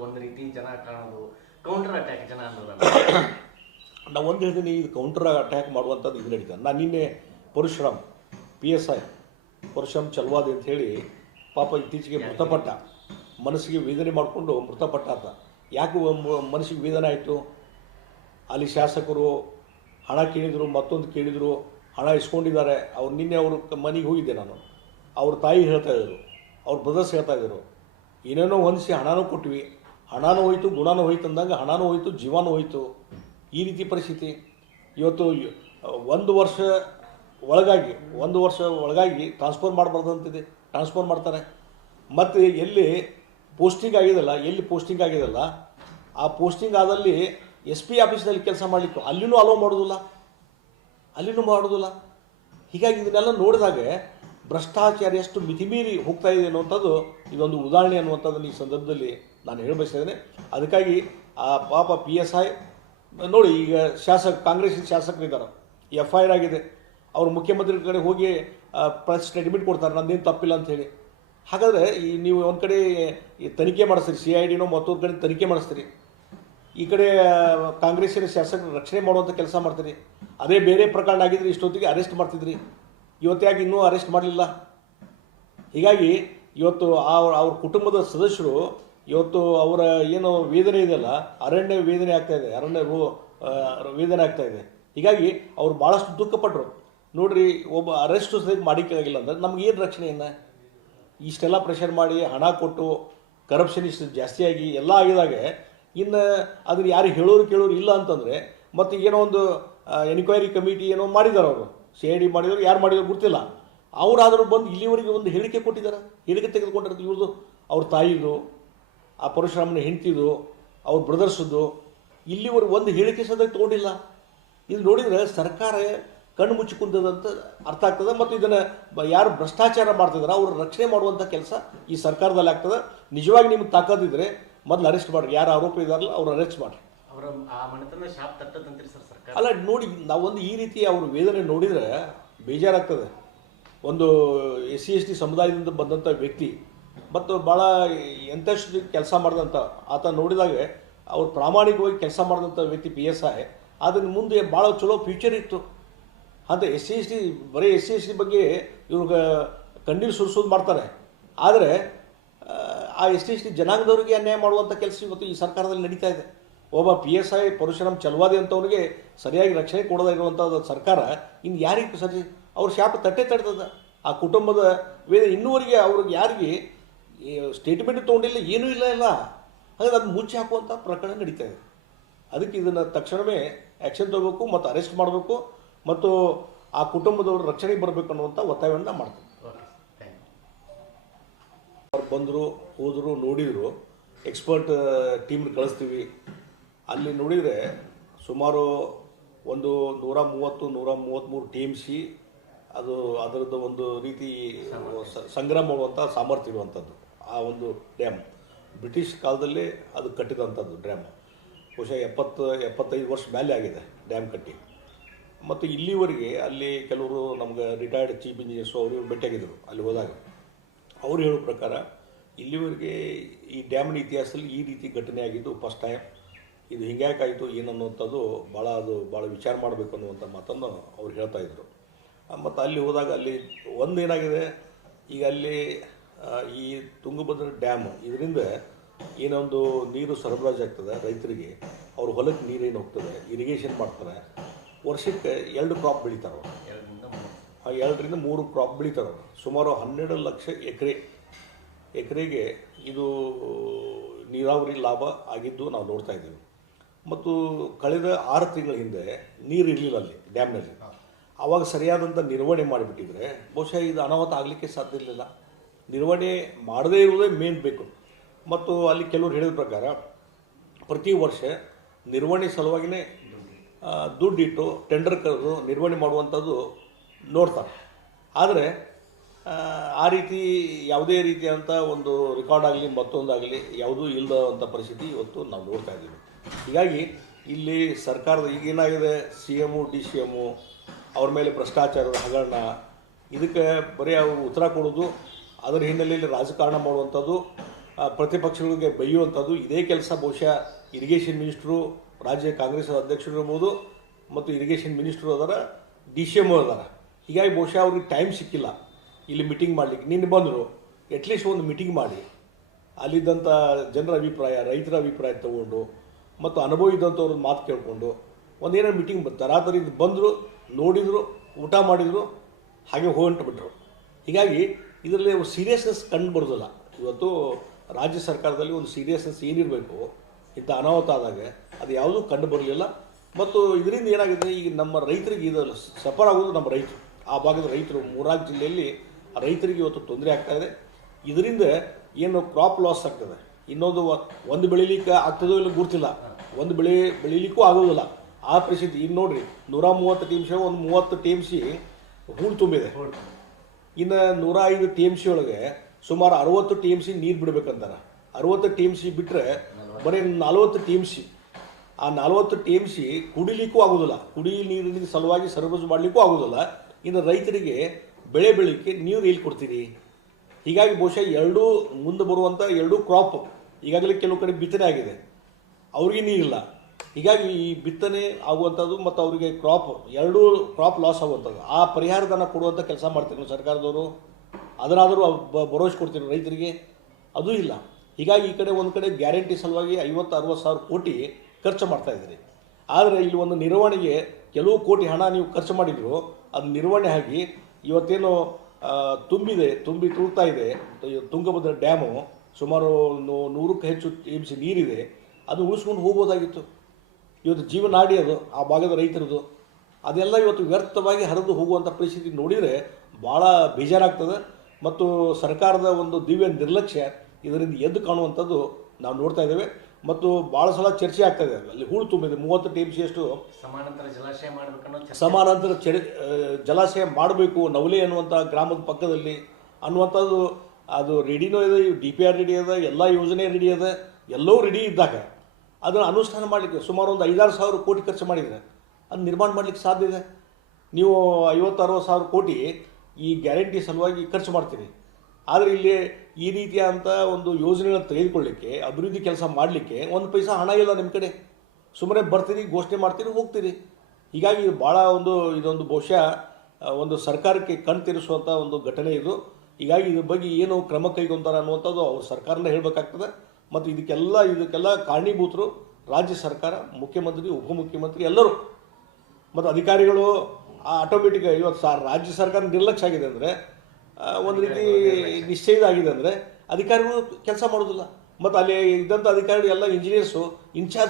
ಒಂದು ರೀತಿ ಜನ ಕಾಣೋದು ಕೌಂಟರ್ ಅಟ್ಯಾಕ್ ಜನ ಅನ್ನೋದಲ್ಲ. ನಾವು ಒಂದು ಹೇಳ್ತೀನಿ, ಇದು ಕೌಂಟರ್ ಅಟ್ಯಾಕ್ ಮಾಡುವಂಥದ್ದು ಇದು ನಡೀತದೆ. ನಾನು ನಿನ್ನೆ ಪರಶುರಾಮ್ PSI ಪರಶುರಾಮ್ ಚಲ್ವಾದಿ ಅಂತ ಹೇಳಿ ಪಾಪ ಇತ್ತೀಚೆಗೆ ಮೃತಪಟ್ಟ, ಮನಸ್ಸಿಗೆ ವೇದನೆ ಮಾಡಿಕೊಂಡು ಮೃತಪಟ್ಟ ಅಂತ. ಯಾಕೆ ಮನಸ್ಸಿಗೆ ವೇದನೆ ಆಯಿತು? ಅಲ್ಲಿ ಶಾಸಕರು ಹಣ ಕೇಳಿದರು, ಮತ್ತೊಂದು ಕೇಳಿದರು, ಹಣ ಇಸ್ಕೊಂಡಿದ್ದಾರೆ. ಅವ್ರು ನಿನ್ನೆ ಅವ್ರ ಮನೆಗೆ ಹೋಗಿದ್ದೆ ನಾನು. ಅವ್ರ ತಾಯಿ ಹೇಳ್ತಾಯಿದ್ರು, ಅವ್ರ ಬ್ರದರ್ಸ್ ಹೇಳ್ತಾಯಿದ್ರು, ಏನೇನೋ ಹೊಂದಿಸಿ ಹಣನೂ ಕೊಟ್ವಿ, ಹಣನೂ ಹೋಯ್ತು, ಗುಣನೂ ಹೋಯ್ತು ಅಂದಂಗೆ ಹಣನೂ ಹೋಯ್ತು, ಜೀವನೂ ಹೋಯ್ತು. ಈ ರೀತಿ ಪರಿಸ್ಥಿತಿ ಇವತ್ತು. ಒಂದು ವರ್ಷ ಒಳಗಾಗಿ ಟ್ರಾನ್ಸ್ಫರ್ ಮಾಡಬಾರ್ದಂತಿದೆ, ಟ್ರಾನ್ಸ್ಫರ್ ಮಾಡ್ತಾರೆ. ಮತ್ತು ಎಲ್ಲಿ ಪೋಸ್ಟಿಂಗ್ ಆಗಿದೆಲ್ಲ ಆ ಪೋಸ್ಟಿಂಗ್ ಆದಲ್ಲಿ SP ಆಫೀಸ್ನಲ್ಲಿ ಕೆಲಸ ಮಾಡಲಿಕ್ಕೆ ಅಲ್ಲಿನೂ ಅಲೋ ಮಾಡೋದಿಲ್ಲ. ಹೀಗಾಗಿ ಇದನ್ನೆಲ್ಲ ನೋಡಿದಾಗ ಭ್ರಷ್ಟಾಚಾರ ಎಷ್ಟು ಮಿತಿಮೀರಿ ಹೋಗ್ತಾ ಇದೆ ಅನ್ನುವಂಥದ್ದು ಇದೊಂದು ಉದಾಹರಣೆ ಅನ್ನುವಂಥದ್ದನ್ನು ಈ ಸಂದರ್ಭದಲ್ಲಿ ನಾನು ಹೇಳಬಯಸಿದ್ದೇನೆ. ಅದಕ್ಕಾಗಿ ಆ ಪಾಪ PSI ನೋಡಿ, ಈಗ ಕಾಂಗ್ರೆಸ್ಸಿನ ಶಾಸಕರಿದ್ದಾರೆ, FIR ಆಗಿದೆ. ಅವರು ಮುಖ್ಯಮಂತ್ರಿ ಕಡೆ ಹೋಗಿ ಪ್ರೆಸ್ ಸ್ಟೇಟ್ಮೆಂಟ್ ಕೊಡ್ತಾರೆ, ನಂದೇನು ತಪ್ಪಿಲ್ಲ ಅಂಥೇಳಿ. ಹಾಗಾದರೆ ನೀವು ಒಂದು ಕಡೆ ತನಿಖೆ ಮಾಡಿಸ್ತೀರಿ, CIDನೋ ಮತ್ತೊಂದು ಕಡೆ ತನಿಖೆ ಮಾಡಿಸ್ತೀರಿ, ಈ ಕಡೆ ಕಾಂಗ್ರೆಸ್ಸಿನ ಶಾಸಕರು ರಕ್ಷಣೆ ಮಾಡುವಂಥ ಕೆಲಸ ಮಾಡ್ತೀರಿ. ಅದೇ ಬೇರೆ ಪ್ರಕರಣ ಆಗಿದ್ರೆ ಇಷ್ಟೊತ್ತಿಗೆ ಅರೆಸ್ಟ್ ಮಾಡ್ತಿದ್ರಿ. ಇವತ್ತು ಯಾಕೆ ಇನ್ನೂ ಅರೆಸ್ಟ್ ಮಾಡಲಿಲ್ಲ? ಹೀಗಾಗಿ ಇವತ್ತು ಅವ್ರ ಕುಟುಂಬದ ಸದಸ್ಯರು ಇವತ್ತು ಅವರ ಏನು ವೇದನೆ ಇದೆಯಲ್ಲ, ಅರಣ್ಯ ವೇದನೆ ಆಗ್ತಾ ಇದೆ. ಹೀಗಾಗಿ ಅವ್ರು ಭಾಳಷ್ಟು ದುಃಖಪಟ್ಟರು. ನೋಡ್ರಿ, ಒಬ್ಬ ಅರೆಸ್ಟು ಸಹಿತ ಮಾಡಿಕ್ಕಾಗಿಲ್ಲ ಅಂದರೆ ನಮಗೇನು ರಕ್ಷಣೆಯನ್ನು? ಇಷ್ಟೆಲ್ಲ ಪ್ರೆಷರ್ ಮಾಡಿ ಹಣ ಕೊಟ್ಟು ಕರಪ್ಷನ್ ಇಷ್ಟು ಜಾಸ್ತಿಯಾಗಿ ಎಲ್ಲ ಆಗಿದಾಗ ಇನ್ನು ಅದನ್ನು ಯಾರು ಕೇಳೋರು ಇಲ್ಲ ಅಂತಂದರೆ, ಮತ್ತು ಏನೋ ಒಂದು ಎನ್ಕ್ವೈರಿ ಕಮಿಟಿ ಏನೋ ಮಾಡಿದ್ದಾರೆ, ಅವರು CID ಮಾಡಿದ್ರು, ಯಾರು ಮಾಡಿದ್ರು ಗೊತ್ತಿಲ್ಲ. ಅವರಾದರೂ ಬಂದು ಇಲ್ಲಿವರೆಗೆ ಒಂದು ಹೇಳಿಕೆ ಕೊಟ್ಟಿದ್ದಾರೆ, ಹೇಳಿಕೆ ತೆಗೆದುಕೊಂಡಿರೋದು ಇವ್ರದ್ದು, ಅವ್ರ ತಾಯಿದು, ಆ ಪರಶುರಾಮನ ಹೆಂಡತಿದು, ಅವ್ರ ಬ್ರದರ್ಸದ್ದು, ಇಲ್ಲಿವರೆಗೆ ಒಂದು ಹೇಳಿಕೆ ಸದ ತೊಗೊಂಡಿಲ್ಲ. ಇದು ನೋಡಿದರೆ ಸರ್ಕಾರ ಕಣ್ಣು ಮುಚ್ಚಿ ಕುಂತದಂತ ಅರ್ಥ ಆಗ್ತದೆ. ಮತ್ತು ಇದನ್ನು ಯಾರು ಭ್ರಷ್ಟಾಚಾರ ಮಾಡ್ತಿದ್ದಾರೆ ಅವ್ರ ರಕ್ಷಣೆ ಮಾಡುವಂಥ ಕೆಲಸ ಈ ಸರ್ಕಾರದಲ್ಲಿ ಆಗ್ತದೆ. ನಿಜವಾಗಿ ನಿಮ್ಗೆ ತಾಕತ್ತಿದ್ರೆ ಮೊದಲು ಅರೆಸ್ಟ್ ಮಾಡಿರಿ, ಯಾರು ಆರೋಪ ಇದಾರಲ್ಲ ಅವ್ರು ಅರೆಸ್ಟ್ ಮಾಡಿರಿ. ಅವರ ಆ ಮನೆತನ ಶಾಪ್ ತಟ್ಟದಂತ್ರಿ ಸರ್ ಸರ್ಕಾರ. ಅಲ್ಲ ನೋಡಿ, ನಾವೊಂದು ಈ ರೀತಿ ಅವ್ರ ವೇದನೆ ನೋಡಿದರೆ ಬೇಜಾರಾಗ್ತದೆ. ಒಂದು SC/ST ಸಮುದಾಯದಿಂದ ಬಂದಂಥ ವ್ಯಕ್ತಿ ಮತ್ತು ಭಾಳ ಎಂಥಷ್ಟು ಕೆಲಸ ಮಾಡಿದಂಥ ಆತ ನೋಡಿದಾಗ ಅವ್ರು ಪ್ರಾಮಾಣಿಕವಾಗಿ ಕೆಲಸ ಮಾಡಿದಂಥ ವ್ಯಕ್ತಿ PSI. ಅದನ್ನು ಮುಂದೆ ಭಾಳ ಚಲೋ ಫ್ಯೂಚರ್ ಇತ್ತು ಅಂತ. SC/ST ಬರೀ SC/ST ಬಗ್ಗೆ ಇವ್ರಿಗೆ ಕಣ್ಣೀರು ಸುರಿಸೋದು ಮಾಡ್ತಾರೆ. ಆದರೆ ಆ SC/ST ಜನಾಂಗದವರಿಗೆ ಅನ್ಯಾಯ ಮಾಡುವಂಥ ಕೆಲಸ ಇವತ್ತು ಈ ಸರ್ಕಾರದಲ್ಲಿ ನಡೀತಾ ಇದೆ. ಒಬ್ಬ PSI ಪರಶುರಾಮ್ ಚಲ್ವಾದಿ ಅಂತವನಿಗೆ ಸರಿಯಾಗಿ ರಕ್ಷಣೆ ಕೊಡೋದಾಗಿರುವಂಥದ್ದು ಸರ್ಕಾರ ಇನ್ನು ಯಾರಿಗೆ ಸರಿ ಅವ್ರ ಶಾಪ ತಟ್ಟದ. ಆ ಕುಟುಂಬದ ಇನ್ನೂವರೆಗೆ ಅವ್ರಿಗೆ ಯಾರಿಗೆ ಸ್ಟೇಟ್ಮೆಂಟ್ ತೊಗೊಂಡಿಲ್ಲ, ಏನೂ ಇಲ್ಲ. ಹಾಗಾಗಿ ಅದನ್ನು ಮುಚ್ಚಿ ಹಾಕುವಂಥ ಪ್ರಕರಣ ನಡೀತಾ ಇದೆ. ಅದಕ್ಕೆ ಇದನ್ನು ತಕ್ಷಣವೇ ಆ್ಯಕ್ಷನ್ ತಗೋಬೇಕು ಮತ್ತು ಅರೆಸ್ಟ್ ಮಾಡಬೇಕು ಮತ್ತು ಆ ಕುಟುಂಬದವರು ರಕ್ಷಣೆಗೆ ಬರಬೇಕು ಅನ್ನುವಂಥ ಒತ್ತಾಯವನ್ನು ಮಾಡ್ತೀವಿ. ಅವ್ರು ಬಂದರು, ಹೋದರು, ನೋಡಿದರು, ಎಕ್ಸ್ಪರ್ಟ್ ಟೀಮ್ನ ಕಳಿಸ್ತೀವಿ. ಅಲ್ಲಿ ನೋಡಿದರೆ ಸುಮಾರು ಒಂದು 130-133 TMC ಅದು ಅದರದ್ದು ಒಂದು ರೀತಿ ಸಂಗ್ರಹ ಮಾಡುವಂಥ ಸಾಮರ್ಥ್ಯ ಇರುವಂಥದ್ದು ಆ ಒಂದು ಡ್ಯಾಮ್. ಬ್ರಿಟಿಷ್ ಕಾಲದಲ್ಲೇ ಅದು ಕಟ್ಟಿದಂಥದ್ದು ಡ್ಯಾಮ್. ಬಹುಶಃ 70-75 ವರ್ಷ ಮೇಲೆ ಆಗಿದೆ ಡ್ಯಾಮ್ ಕಟ್ಟಿ. ಮತ್ತು ಇಲ್ಲಿವರೆಗೆ ಅಲ್ಲಿ ಕೆಲವರು ನಮ್ಗೆ ರಿಟೈರ್ಡ್ ಚೀಫ್ ಇಂಜಿನಿಯರ್ಸು ಅವರು ಭೇಟಿಯಾಗಿದ್ದರು. ಅಲ್ಲಿ ಹೋದಾಗ ಅವರು ಹೇಳೋ ಪ್ರಕಾರ ಇಲ್ಲಿವರೆಗೆ ಈ ಡ್ಯಾಮ್ನ ಇತಿಹಾಸದಲ್ಲಿ ಈ ರೀತಿ ಘಟನೆ ಆಗಿದ್ದು ಫಸ್ಟ್ ಟೈಮ್. ಇದು ಹಿಂಗ್ಯಾಕಾಯಿತು ಏನನ್ನುವಂಥದ್ದು ಭಾಳ ವಿಚಾರ ಮಾಡಬೇಕು ಅನ್ನುವಂಥ ಮಾತನ್ನು ಅವ್ರು ಹೇಳ್ತಾಯಿದ್ರು. ಮತ್ತು ಅಲ್ಲಿ ಹೋದಾಗ ಅಲ್ಲಿ ಒಂದೇನಾಗಿದೆ, ಈಗ ಅಲ್ಲಿ ಈ ತುಂಗಭದ್ರಾ ಡ್ಯಾಮ್ ಇದರಿಂದ ಏನೊಂದು ನೀರು ಸರಬರಾಜು ಆಗ್ತದೆ ರೈತರಿಗೆ, ಅವ್ರ ಹೊಲಕ್ಕೆ ನೀರೇನು ಹೋಗ್ತದೆ, ಇರಿಗೇಷನ್ ಮಾಡ್ತಾರೆ, ವರ್ಷಕ್ಕೆ 2 ಕ್ರಾಪ್ ಬೆಳೀತಾರೆ. 2-3 ಕ್ರಾಪ್ ಬೆಳೀತಾರೆ. ಸುಮಾರು 12 ಲಕ್ಷ ಎಕರೆಗೆ ಇದು ನೀರಾವರಿ ಲಾಭ ಆಗಿದ್ದು ನಾವು ನೋಡ್ತಾ ಇದ್ದೀವಿ. ಮತ್ತು ಕಳೆದ 6 ತಿಂಗಳ ಹಿಂದೆ ನೀರು ಇರಲಿಲ್ಲ ಅಲ್ಲಿ ಡ್ಯಾಮ್ನಲ್ಲಿ. ಆವಾಗ ಸರಿಯಾದಂಥ ನಿರ್ವಹಣೆ ಮಾಡಿಬಿಟ್ಟಿದ್ರೆ ಬಹುಶಃ ಇದು ಅನಾಹುತ ಆಗಲಿಕ್ಕೆ ಸಾಧ್ಯ ಇರಲಿಲ್ಲ. ನಿರ್ವಹಣೆ ಮಾಡದೇ ಇರುವುದೇ ಮೇನ್ ಬೇಕು. ಮತ್ತು ಅಲ್ಲಿ ಕೆಲವರು ಹೇಳಿದ ಪ್ರಕಾರ ಪ್ರತಿ ವರ್ಷ ನಿರ್ವಹಣೆ ಸಲುವಾಗಿಯೇ ದುಡ್ಡಿಟ್ಟು ಟೆಂಡರ್ ಕರೆದು ನಿರ್ವಹಣೆ ಮಾಡುವಂಥದ್ದು ನೋಡ್ತಾರೆ. ಆದರೆ ಆ ರೀತಿ ಯಾವುದೇ ರೀತಿಯಾದಂಥ ಒಂದು ರೆಕಾರ್ಡ್ ಆಗಲಿ ಮತ್ತೊಂದಾಗಲಿ ಯಾವುದೂ ಇಲ್ಲದಂಥ ಪರಿಸ್ಥಿತಿ ಇವತ್ತು ನಾವು ನೋಡ್ತಾ ಇದ್ದೀವಿ. ಹೀಗಾಗಿ ಇಲ್ಲಿ ಸರ್ಕಾರದ ಈಗೇನಾಗಿದೆ, CM DCM ಅವ್ರ ಮೇಲೆ ಭ್ರಷ್ಟಾಚಾರದ ಹಗರಣ, ಇದಕ್ಕೆ ಬರೀ ಅವರು ಉತ್ತರ ಕೊಡೋದು, ಅದರ ಹಿನ್ನೆಲೆಯಲ್ಲಿ ರಾಜಕಾರಣ ಮಾಡುವಂಥದ್ದು, ಪ್ರತಿಪಕ್ಷಗಳಿಗೆ ಬೈಯುವಂಥದ್ದು ಇದೇ ಕೆಲಸ ಬಹುಶಃ ಇರಿಗೇಷನ್ ಮಿನಿಸ್ಟ್ರು, ರಾಜ್ಯ ಕಾಂಗ್ರೆಸ್ ಅಧ್ಯಕ್ಷರು ಇರ್ಬೋದು, ಮತ್ತು ಇರಿಗೇಷನ್ ಮಿನಿಸ್ಟ್ರು ಅದರ DCM ಅದಾರ. ಹೀಗಾಗಿ ಬಹುಶಃ ಅವ್ರಿಗೆ ಟೈಮ್ ಸಿಕ್ಕಿಲ್ಲ ಇಲ್ಲಿ ಮೀಟಿಂಗ್ ಮಾಡಲಿಕ್ಕೆ. ನಿನ್ನೆ ಬಂದರು, ಅಟ್ಲೀಸ್ಟ್ ಒಂದು ಮೀಟಿಂಗ್ ಮಾಡಿ ಅಲ್ಲಿದ್ದಂಥ ಜನರ ಅಭಿಪ್ರಾಯ, ರೈತರ ಅಭಿಪ್ರಾಯ ತಗೊಂಡು ಮತ್ತು ಅನುಭವ ಇದ್ದಂಥವ್ರ ಮಾತು ಕೇಳಿಕೊಂಡು ಒಂದೇನೋ ಮೀಟಿಂಗ್ ತರಾತರಿ ಬಂದರು, ನೋಡಿದರು, ಊಟ ಮಾಡಿದರು, ಹಾಗೆ ಹೊಂಟುಬಿಟ್ರು. ಹೀಗಾಗಿ ಇದರಲ್ಲಿ ಸೀರಿಯಸ್ನೆಸ್ ಕಂಡು ಬರೋದಿಲ್ಲ. ಇವತ್ತು ರಾಜ್ಯ ಸರ್ಕಾರದಲ್ಲಿ ಒಂದು ಸೀರಿಯಸ್ನೆಸ್ ಏನಿರಬೇಕು ಇಂಥ ಅನಾಹುತ ಆದಾಗ ಅದು ಯಾವುದೂ ಕಂಡು ಬರಲಿಲ್ಲ. ಮತ್ತು ಇದರಿಂದ ಏನಾಗಿದೆ, ಈಗ ನಮ್ಮ ರೈತರಿಗೆ ಇದು ಸಫರ್ ಆಗೋದು ನಮ್ಮ ರೈತರು, ಆ ಭಾಗದ ರೈತರು 3-4 ಜಿಲ್ಲೆಯಲ್ಲಿ ರೈತರಿಗೆ ಇವತ್ತು ತೊಂದರೆ ಆಗ್ತಾಯಿದೆ. ಇದರಿಂದ ಏನು ಕ್ರಾಪ್ ಲಾಸ್ ಆಗ್ತದೆ, ಇನ್ನೊಂದು ಒಂದು ಬೆಳಿಲಿಕ್ಕೆ ಆಗ್ತದೋ ಇಲ್ಲ ಗೊತ್ತಿಲ್ಲ, ಒಂದು ಬೆಳಿಲಿಕ್ಕೂ ಆಗೋದಿಲ್ಲ ಆ ಪರಿಸ್ಥಿತಿ. ಈಗ ನೋಡ್ರಿ 130 TMC ಒಂದು 30 TMC ಹೂಳು ತುಂಬಿದೆ. ಇನ್ನು 105 TMC ಒಳಗೆ ಸುಮಾರು 60 TMC ನೀರು ಬಿಡಬೇಕಂತಾರೆ. 60 TMC ಬಿಟ್ಟರೆ ಬರೀ 40 TMC. ಆ 40 TMC ಕುಡಿಲಿಕ್ಕೂ ಆಗೋದಿಲ್ಲ, ಕುಡಿ ನೀರಿನ ಸಲುವಾಗಿ ಸರಬರಾಜು ಮಾಡಲಿಕ್ಕೂ ಆಗೋದಿಲ್ಲ. ಇನ್ನು ರೈತರಿಗೆ ಬೆಳೆ ಬೆಳಿಲಿಕ್ಕೆ ನೀರು ಎಲ್ಲಿ ಕೊಡ್ತೀರಿ? ಹೀಗಾಗಿ ಬಹುಶಃ ಎರಡೂ ಮುಂದೆ ಬರುವಂಥ ಎರಡೂ ಕ್ರಾಪ್ ಈಗಾಗಲೇ ಕೆಲವು ಕಡೆ ಬಿತ್ತನೆ ಆಗಿದೆ, ಅವ್ರಿಗೆ ನೀರಿಲ್ಲ. ಹೀಗಾಗಿ ಈ ಬಿತ್ತನೆ ಆಗುವಂಥದ್ದು ಮತ್ತು ಅವರಿಗೆ ಎರಡೂ ಕ್ರಾಪ್ ಲಾಸ್ ಆಗುವಂಥದ್ದು. ಆ ಪರಿಹಾರಧನ ಕೊಡುವಂಥ ಕೆಲಸ ಮಾಡ್ತೀವಿ ಸರ್ಕಾರದವರು, ಅದನ್ನಾದರೂ ಭರವಸೆ ಕೊಡ್ತೀವಿ ರೈತರಿಗೆ, ಅದೂ ಇಲ್ಲ. ಹೀಗಾಗಿ ಈ ಕಡೆ ಒಂದು ಕಡೆ ಗ್ಯಾರಂಟಿ ಸಲುವಾಗಿ 50-60 ಸಾವಿರ ಕೋಟಿ ಖರ್ಚು ಮಾಡ್ತಾಯಿದ್ದೀರಿ. ಆದರೆ ಇಲ್ಲಿ ಒಂದು ನಿರ್ವಹಣೆಗೆ ಕೆಲವು ಕೋಟಿ ಹಣ ನೀವು ಖರ್ಚು ಮಾಡಿದ್ರು, ಅದು ನಿರ್ವಹಣೆ ಆಗಿ ಇವತ್ತೇನು ತುಂಬಿ ತುಳ್ತಾ ಇದೆ ತುಂಗಭದ್ರಾ ಡ್ಯಾಮು, ಸುಮಾರು 100ಕ್ಕೂ ಹೆಚ್ಚು TMC ನೀರಿದೆ, ಅದು ಉಳಿಸ್ಕೊಂಡು ಹೋಗ್ಬೋದಾಗಿತ್ತು. ಇವತ್ತು ಜೀವನಾಡಿ ಅದು ಆ ಭಾಗದ ರೈತರದು, ಅದೆಲ್ಲ ಇವತ್ತು ವ್ಯರ್ಥವಾಗಿ ಹರಿದು ಹೋಗುವಂಥ ಪರಿಸ್ಥಿತಿ ನೋಡಿದರೆ ಭಾಳ ಬೇಜಾರಾಗ್ತದೆ. ಮತ್ತು ಸರ್ಕಾರದ ಒಂದು ದಿವ್ಯ ನಿರ್ಲಕ್ಷ್ಯ ಇದರಿಂದ ಎದ್ದು ಕಾಣುವಂಥದ್ದು ನಾವು ನೋಡ್ತಾ ಇದ್ದೇವೆ. ಮತ್ತು ಭಾಳ ಸಲ ಚರ್ಚೆ ಆಗ್ತಾಯಿದೆ, ಅಲ್ಲಿ ಹೂಳು ತುಂಬಿದೆ 30 TMC ಅಷ್ಟು ಸಮಾನಾಂತರ ಜಲಾಶಯ ಮಾಡಬೇಕನ್ನೋ ಸಮಾನಾಂತರ ಜಲಾಶಯ ಮಾಡಬೇಕು ನವಲೆ ಅನ್ನುವಂಥ ಗ್ರಾಮದ ಪಕ್ಕದಲ್ಲಿ ಅನ್ನುವಂಥದ್ದು. ಅದು ರೆಡಿನೂ ಇದೆ, DPR ರೆಡಿ ಇದೆ, ಎಲ್ಲ ಯೋಜನೆ ರೆಡಿ ಇದೆ, ಎಲ್ಲವೂ ರೆಡಿ ಇದ್ದಾಗ ಅದನ್ನು ಅನುಷ್ಠಾನ ಮಾಡಲಿಕ್ಕೆ ಸುಮಾರು ಒಂದು 5-6 ಸಾವಿರ ಕೋಟಿ ಖರ್ಚು ಮಾಡಿದರೆ ಅದು ನಿರ್ಮಾಣ ಮಾಡಲಿಕ್ಕೆ ಸಾಧ್ಯ ಇದೆ. ನೀವು 50-60 ಸಾವಿರ ಕೋಟಿ ಈ ಗ್ಯಾರಂಟಿ ಸಲುವಾಗಿ ಖರ್ಚು ಮಾಡ್ತೀರಿ. ಆದರೆ ಇಲ್ಲಿ ಈ ರೀತಿಯಾದಂಥ ಒಂದು ಯೋಜನೆಗಳನ್ನು ತೆಗೆದುಕೊಳ್ಳಿಕ್ಕೆ, ಅಭಿವೃದ್ಧಿ ಕೆಲಸ ಮಾಡಲಿಕ್ಕೆ ಒಂದು ಪೈಸಾ ಹಣ ಇಲ್ಲ ನಿಮ್ಮ ಕಡೆ. ಸುಮ್ಮನೆ ಬರ್ತೀರಿ, ಘೋಷಣೆ ಮಾಡ್ತೀರಿ, ಹೋಗ್ತೀರಿ. ಹೀಗಾಗಿ ಭಾಳ ಇದೊಂದು ಬಹುಶಃ ಒಂದು ಸರ್ಕಾರಕ್ಕೆ ಕಣ್ ತಿರುಸುವಂಥ ಒಂದು ಘಟನೆ ಇದು. ಹೀಗಾಗಿ ಇದ್ರ ಬಗ್ಗೆ ಏನು ಕ್ರಮ ಕೈಗೊಂತಾರೆ ಅನ್ನುವಂಥದ್ದು ಅವ್ರ ಸರ್ಕಾರನೇ ಹೇಳಬೇಕಾಗ್ತದೆ. ಮತ್ತು ಇದಕ್ಕೆಲ್ಲ ಕಾರಣೀಭೂತರು ರಾಜ್ಯ ಸರ್ಕಾರ, ಮುಖ್ಯಮಂತ್ರಿ, ಉಪಮುಖ್ಯಮಂತ್ರಿ ಎಲ್ಲರೂ ಮತ್ತು ಅಧಿಕಾರಿಗಳು. ಆಟೋಮೆಟಿಕ್ ಇವತ್ತು ರಾಜ್ಯ ಸರ್ಕಾರ ನಿರ್ಲಕ್ಷ್ಯ ಆಗಿದೆ ಅಂದರೆ, ಒಂದು ರೀತಿ ನಿಶ್ಚಯ ಆಗಿದೆ ಅಂದರೆ ಅಧಿಕಾರಿಗಳು ಕೆಲಸ ಮಾಡೋದಿಲ್ಲ. ಮತ್ತು ಅಲ್ಲಿ ಇದ್ದಂಥ ಅಧಿಕಾರಿಗಳು ಎಲ್ಲ ಇಂಜಿನಿಯರ್ಸು ಇನ್ಚಾರ್ಜ್